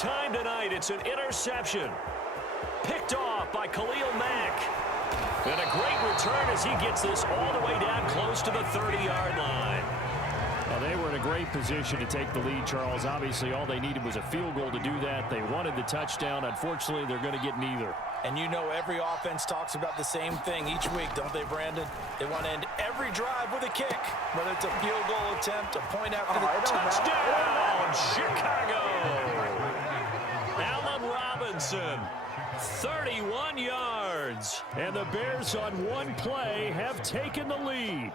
time tonight. It's an interception. Picked off by Khalil Mack. And a great return as he gets this all the way down close to the 30-yard line. Well, they were in a great position to take the lead, Charles. Obviously, all they needed was a field goal to do that. They wanted the touchdown. Unfortunately, they're going to get neither. And you know every offense talks about the same thing each week, don't they, Brandon? They want to end every drive with a kick, whether it's a field goal attempt, a point after the touchdown, Chicago. Allen Robinson, 31 yards. And the Bears on one play have taken the lead.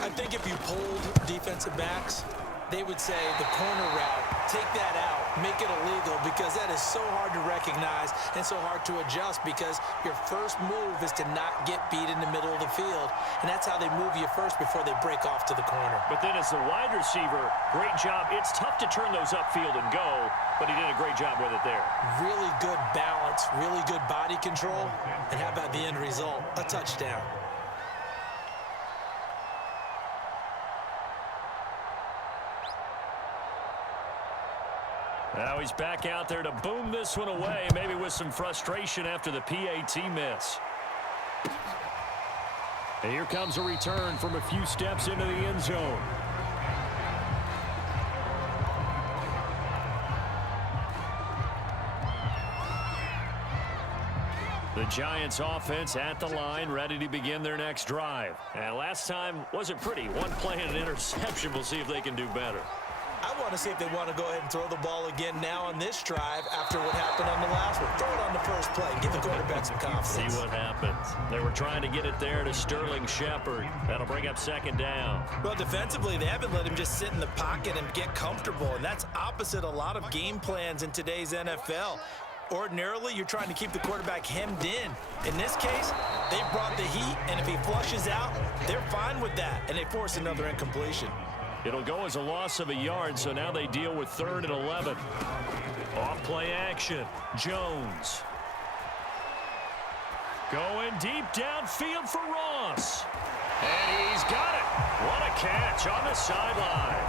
I think if you polled defensive backs, they would say the corner route, take that out, make it illegal, because that is so hard to recognize and so hard to adjust, because your first move is to not get beat in the middle of the field, and that's how they move you first before they break off to the corner. But then as the wide receiver, great job. It's tough to turn those upfield and go, but he did a great job with it there. Really good balance, really good body control, and how about the end result? A touchdown. Now he's back out there to boom this one away, maybe with some frustration after the PAT miss. And here comes a return from a few steps into the end zone. The Giants offense at the line, ready to begin their next drive. And last time wasn't pretty. One play and an interception. We'll see if they can do better. I want to see if they want to go ahead and throw the ball again now on this drive after what happened on the last one. Throw it on the first play and give the quarterback some confidence. See what happens. They were trying to get it there to Sterling Shepard. That'll bring up second down. Well, defensively, they haven't let him just sit in the pocket and get comfortable, and that's opposite a lot of game plans in today's NFL. Ordinarily, you're trying to keep the quarterback hemmed in. In this case, they brought the heat, and if he flushes out, they're fine with that, and they force another incompletion. It'll go as a loss of a yard, so now they deal with 3rd and 11. Off play action. Jones. Going deep downfield for Ross. And he's got it. What a catch on the sideline.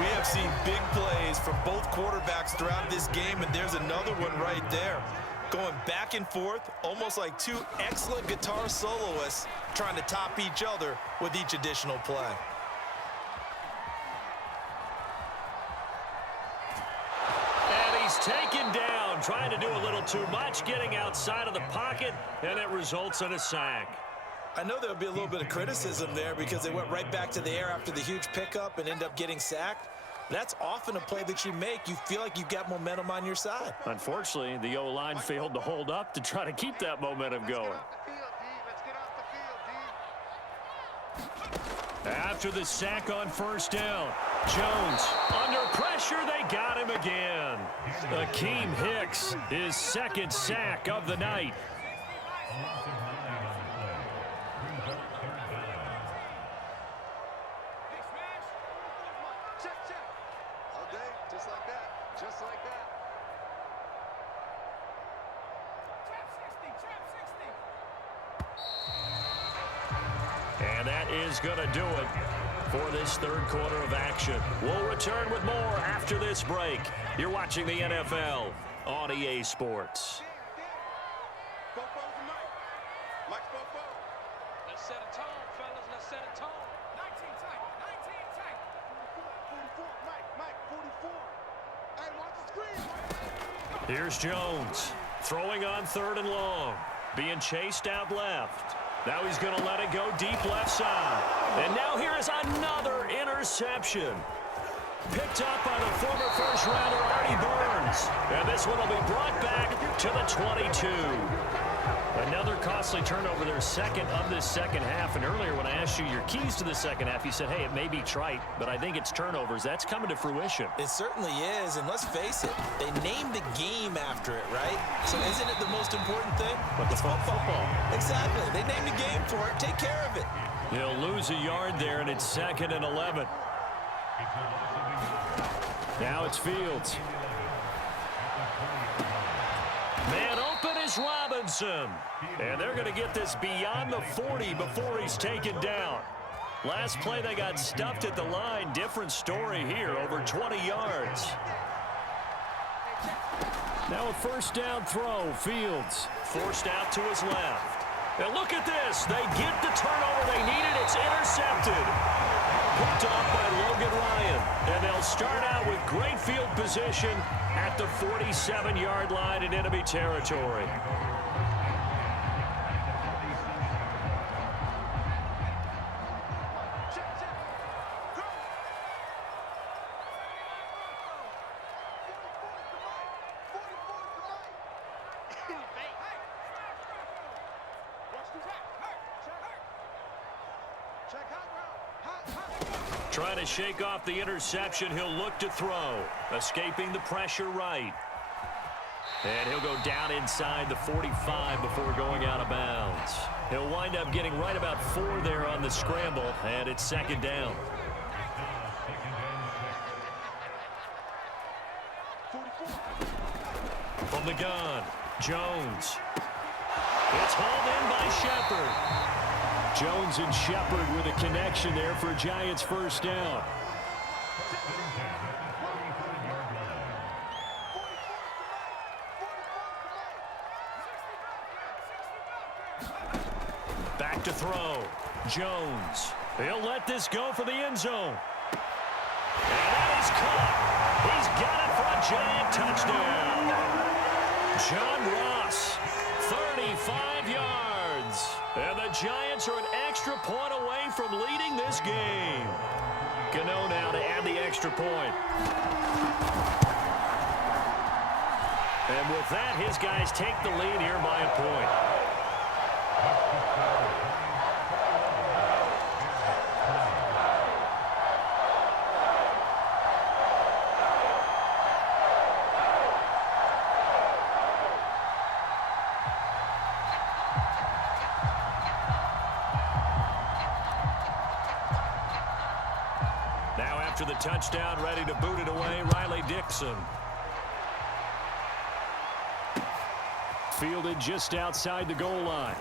We have seen big plays from both quarterbacks throughout this game, and there's another one right there. Going back and forth, almost like two excellent guitar soloists trying to top each other with each additional play. Taken down, trying to do a little too much, getting outside of the pocket, and it results in a sack. I know there'll be a little bit of criticism there because they went right back to the air after the huge pickup and end up getting sacked. That's often a play that you make. You feel like you've got momentum on your side. Unfortunately, the O-line failed to hold up to try to keep that momentum going. After the sack on first down, Jones under pressure. They got him again. Akeem Hicks, his second sack of the night. And that is going to do it for this third quarter of action. We'll return with more after this break. You're watching the NFL on EA Sports. Let's set a tone, fellas. Let's set a tone. 19 tight. 19 tight. 44. Mike, 44. Hey, watch the screen. Here's Jones throwing on 3rd and long. Being chased out left. Now he's going to let it go deep left side. And now here is another interception. Picked up by the former first-rounder Artie Burns. And this one will be brought back to the 22. Another costly turnover, their second of this second half. And earlier when I asked you your keys to the second half, you said, hey, it may be trite, but I think it's turnovers. That's coming to fruition. It certainly is, and let's face it, they named the game after it, right? So isn't it the most important thing? But it's football. Exactly. They named the game for it. Take care of it. He'll lose a yard there, and it's 2nd and 11. Now it's Fields. Man open is Robinson. And they're going to get this beyond the 40 before he's taken down. Last play they got stuffed at the line. Different story here, over 20 yards. Now a first down throw. Fields. Forced out to his left. And look at this. They get the turnover they needed. It's intercepted. Picked off by Logan Ryan. And they'll start out with great field position at the 47-yard line in enemy territory. Trying to shake off the interception. He'll look to throw. Escaping the pressure right. And he'll go down inside the 45 before going out of bounds. He'll wind up getting right about 4 there on the scramble, and it's second down. From the gun, Jones. It's hauled in by Shepard. Jones and Shepard with a connection there for Giants first down. Back to throw. Jones. He'll let this go for the end zone. And that is caught. He's got it for a Giant touchdown. John Ross, 35 yards. And the Giants are an extra point away from leading this game. Gano now to add the extra point. And with that, his guys take the lead here by a point. After the touchdown, ready to boot it away, Riley Dixon. Fielded just outside the goal line.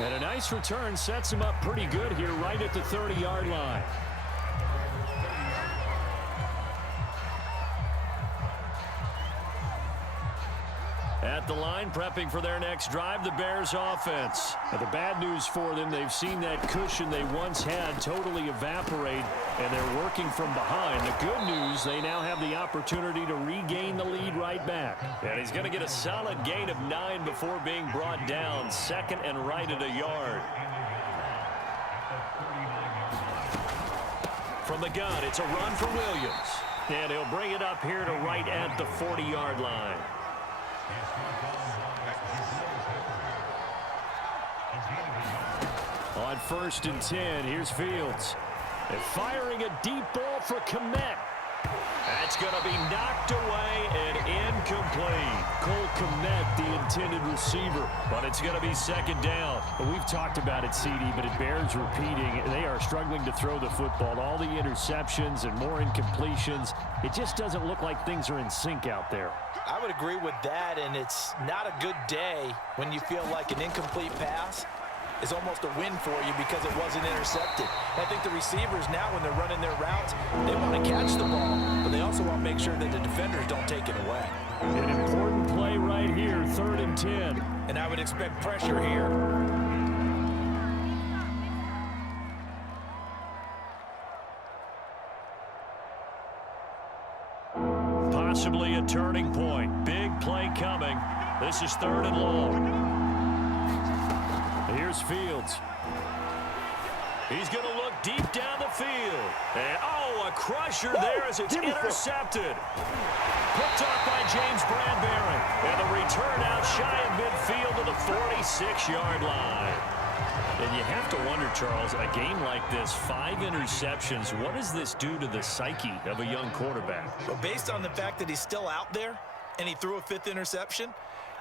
And a nice return sets him up pretty good here right at the 30-yard line. At the line, prepping for their next drive, the Bears offense. Now, the bad news for them, they've seen that cushion they once had totally evaporate, and they're working from behind. The good news, they now have the opportunity to regain the lead right back. And he's going to get a solid gain of 9 before being brought down. Second and right at a yard. From the gun, it's a run for Williams. And he'll bring it up here to right at the 40-yard line. On 1st and 10, here's Fields. They're firing a deep ball for Kmet. That's going to be knocked away and incomplete. Cole Kmet, the intended receiver. But it's going to be second down. We've talked about it, CD, but it bears repeating. They are struggling to throw the football. All the interceptions and more incompletions. It just doesn't look like things are in sync out there. I would agree with that, and it's not a good day when you feel like an incomplete pass is almost a win for you because it wasn't intercepted. I think the receivers now, when they're running their routes, they want to catch the ball, but they also want to make sure that the defenders don't take it away. An important play right here, 3rd and 10. And I would expect pressure here. Possibly a turning point. Big play coming. This is 3rd and long. Here's Fields. He's going to look deep down the field. And, oh, a crusher there as it's intercepted. Picked off by James Bradbury. And the return out shy of midfield to the 46-yard line. And you have to wonder, Charles, a game like this, 5 interceptions, what does this do to the psyche of a young quarterback? Well, based on the fact that he's still out there and he threw a 5th interception,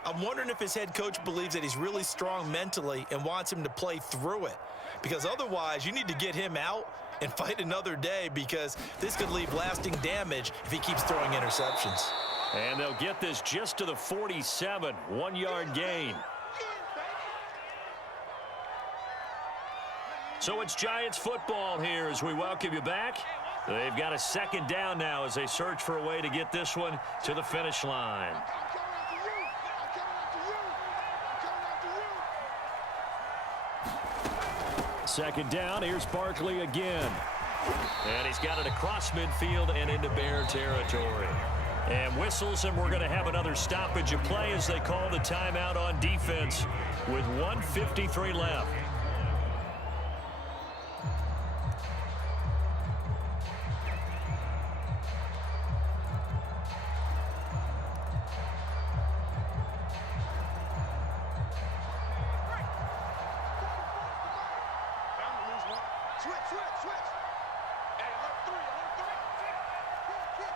I'm wondering if his head coach believes that he's really strong mentally and wants him to play through it. Because otherwise, you need to get him out and fight another day, because this could leave lasting damage if he keeps throwing interceptions. And they'll get this just to the 47, 1-yard gain. So it's Giants football here as we welcome you back. They've got a second down now as they search for a way to get this one to the finish line. I'm coming after you. I'm coming after you. I'm coming after you. Second down, here's Barkley again. And he's got it across midfield and into Bear territory. And whistles, and we're going to have another stoppage of play as they call the timeout on defense with 1:53 left. Switch. Hey, alert 3.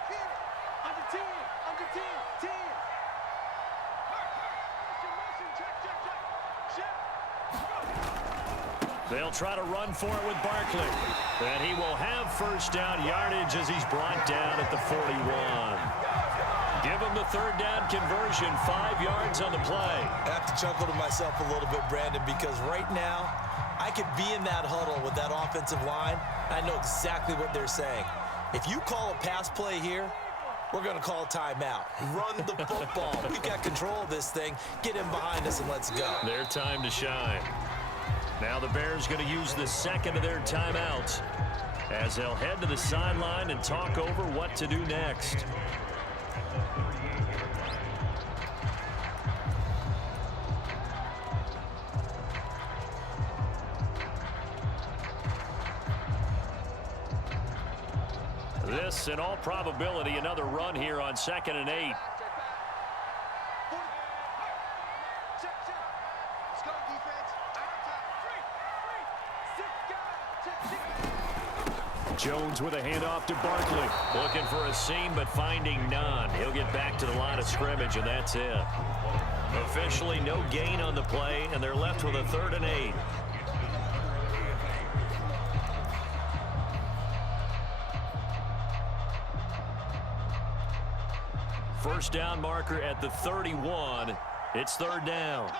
Kid. Under 10. Motion. Check. They'll try to run for it with Barkley. And he will have first down yardage as he's brought down at the 41. Give him the third down conversion, 5 yards on the play. I have to chuckle to myself a little bit, Brandon, because right now I could be in that huddle with that offensive line. I know exactly what they're saying. If you call a pass play here, we're going to call a timeout. Run the football. We've got control of this thing. Get him behind us and let's go. Their time to shine. Now the Bears going to use the second of their timeouts as they'll head to the sideline and talk over what to do next. This, in all probability, another run here on 2nd and 8. Check. Let's go, defense. Out. Jones with a handoff to Barkley. Looking for a seam, but finding none. He'll get back to the line of scrimmage, and that's it. Officially no gain on the play, and they're left with a 3rd and 8. First down marker at the 31. It's 3rd down.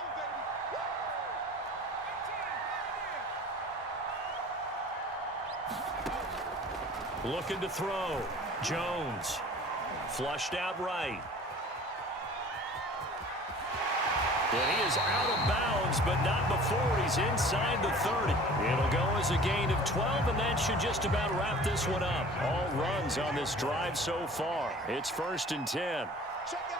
Looking to throw. Jones. Flushed out right. And he is out of bounds, but not before he's inside the 30. It'll go as a gain of 12, and that should just about wrap this one up. All runs on this drive so far. It's 1st and 10. Check out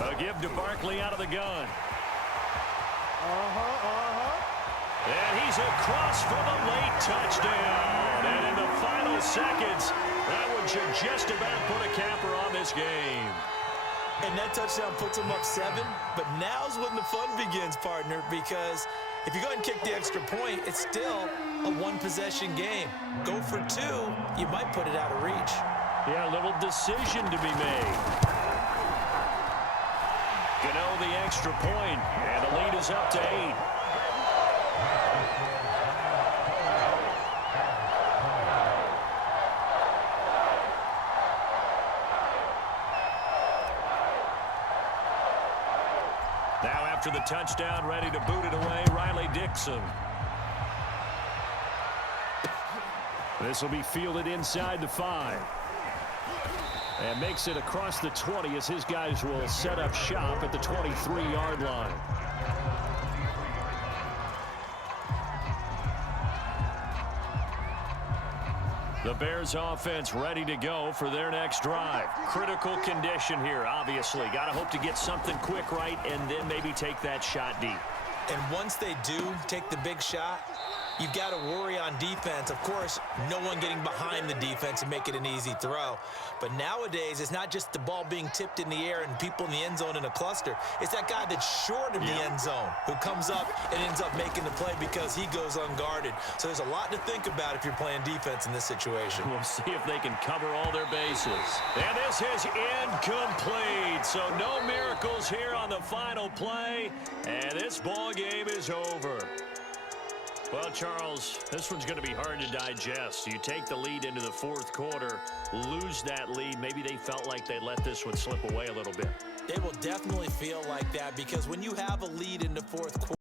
A give to Barkley out of the gun. And he's across for the late touchdown. And in the final seconds, that one should just about put a capper on this game. And that touchdown puts them up 7. But now's when the fun begins, partner, because if you go ahead and kick the extra point, it's still a one-possession game. Go for 2, you might put it out of reach. Yeah, a little decision to be made. Gano the extra point, and the lead is up to 8. Now after the touchdown, ready to boot it away, Riley Dixon. This will be fielded inside the 5. And makes it across the 20 as his guys will set up shop at the 23-yard line. The Bears offense ready to go for their next drive. Critical condition here, obviously. Got to hope to get something quick right and then maybe take that shot deep. And once they do take the big shot, you've got to worry on defense. Of course, no one getting behind the defense and make it an easy throw. But nowadays, it's not just the ball being tipped in the air and people in the end zone in a cluster. It's that guy that's short of the end zone who comes up and ends up making the play because he goes unguarded. So there's a lot to think about if you're playing defense in this situation. We'll see if they can cover all their bases. And this is incomplete. So no miracles here on the final play. And this ball game is over. Well, Charles, this one's going to be hard to digest. You take the lead into the 4th quarter, lose that lead. Maybe they felt like they let this one slip away a little bit. They will definitely feel like that because when you have a lead in the fourth quarter,